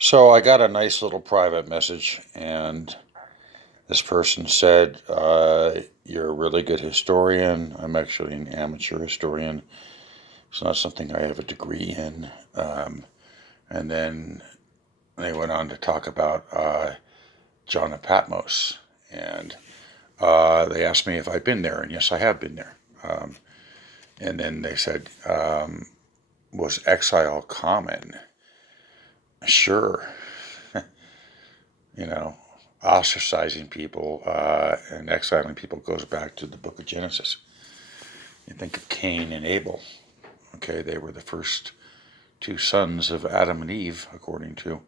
So I got a nice little private message, and this person said, "You're a really good historian. I'm actually an amateur historian. It's not something I have a degree in." And then they went on to talk about John of Patmos, and they asked me if I'd been there, and yes, I have been there. And then they said, "Was exile common?" Sure, you know, ostracizing people and exiling people goes back to the book of Genesis. You think of Cain and Abel. Okay, they were the first two sons of Adam and Eve, according to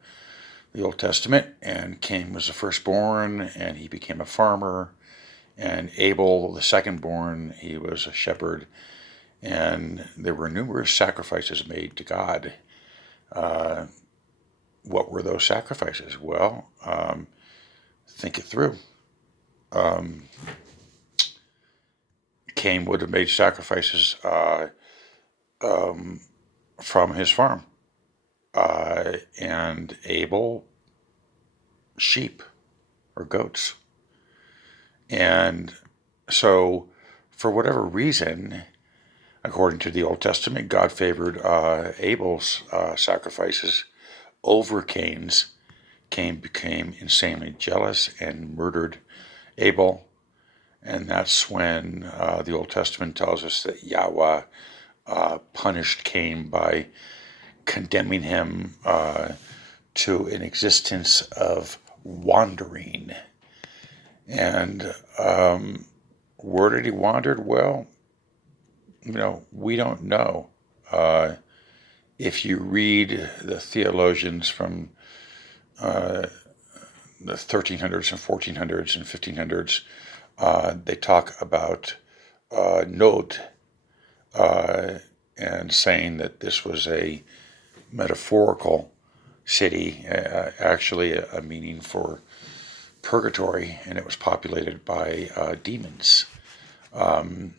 the Old Testament. And Cain was the firstborn, and he became a farmer. And Abel, the secondborn, he was a shepherd. And there were numerous sacrifices made to God. Uh, what were those sacrifices? Well, think it through. Um, Cain would have made sacrifices um, from his farm, and Abel, sheep or goats. And so, for whatever reason, according to the Old Testament, God favored Abel's sacrifices over Cain's. Cain became insanely jealous and murdered Abel. And that's when the Old Testament tells us that Yahweh punished Cain by condemning him to an existence of wandering. And where did he wander? Well, we don't know. Uh, if you read the theologians from uh, the 1300s and 1400s and 1500s, they talk about Nod uh, and saying that this was a metaphorical city, actually a meaning for purgatory, and it was populated by demons. Um,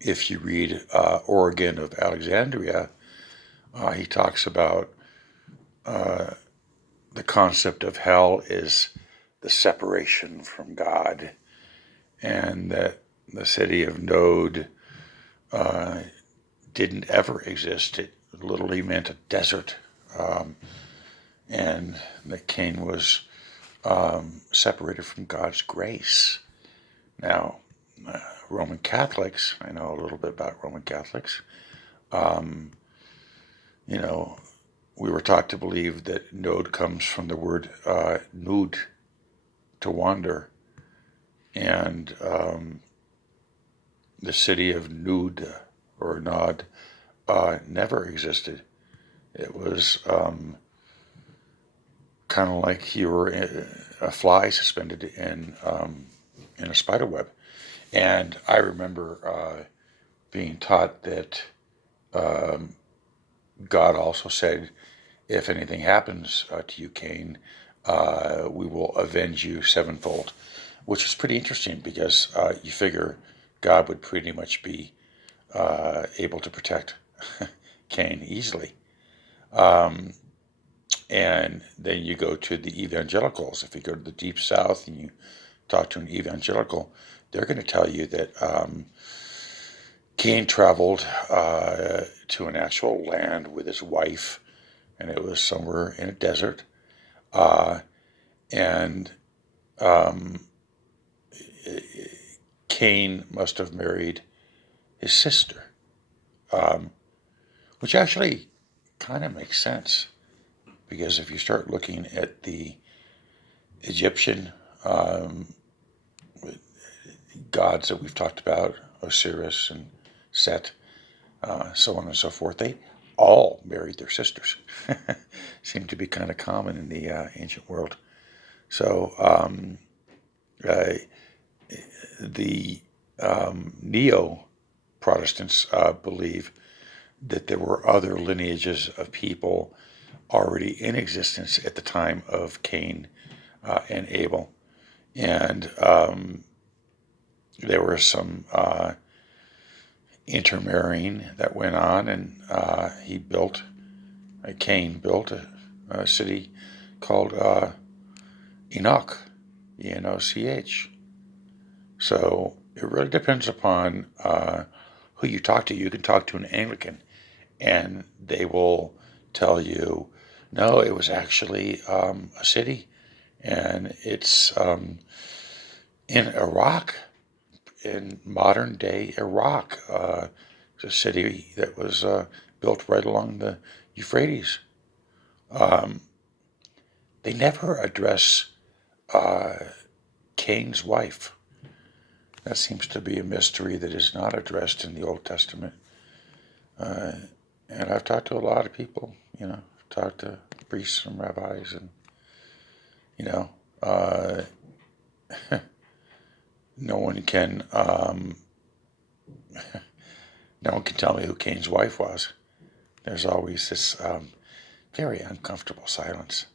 if you read Origen of Alexandria, he talks about uh, the concept of hell is the separation from God, and that the city of Nod uh, didn't ever exist. It literally meant a desert, um, and that Cain was separated from God's grace. Now, Roman Catholics, I know a little bit about Roman Catholics. Um, you know, we were taught to believe that node comes from the word nud, to wander, and the city of Nud or Nod never existed. It was kind of like you were a fly suspended in a spider web. And I remember being taught that um, God also said, if anything happens to you, Cain, we will avenge you sevenfold, which is pretty interesting because you figure God would pretty much be able to protect Cain easily. Um, and then you go to the evangelicals. If you go to the Deep South and you talk to an evangelical, they're going to tell you that Cain traveled to an actual land with his wife, and it was somewhere in a desert. Uh, and um, Cain must have married his sister, um, which actually kind of makes sense because if you start looking at the Egyptian gods that we've talked about, Osiris and Set, so on and so forth, they all married their sisters. Seemed to be kind of common in the ancient world. So uh, the neo Protestants believe that there were other lineages of people already in existence at the time of Cain and Abel. And there was some intermarrying that went on, and Cain built a city called Enoch, Enoch. So it really depends upon who you talk to. You can talk to an Anglican, and they will tell you, no, it was actually a city, and it's in Iraq, in modern day Iraq. It's a city that was built right along the Euphrates. Um, they never address uh, Cain's wife. That seems to be a mystery that is not addressed in the Old Testament. Uh, and I've talked to a lot of people, I've talked to priests and rabbis, and, you know, uh, no one can, no one can tell me who Cain's wife was. There's always this very uncomfortable silence.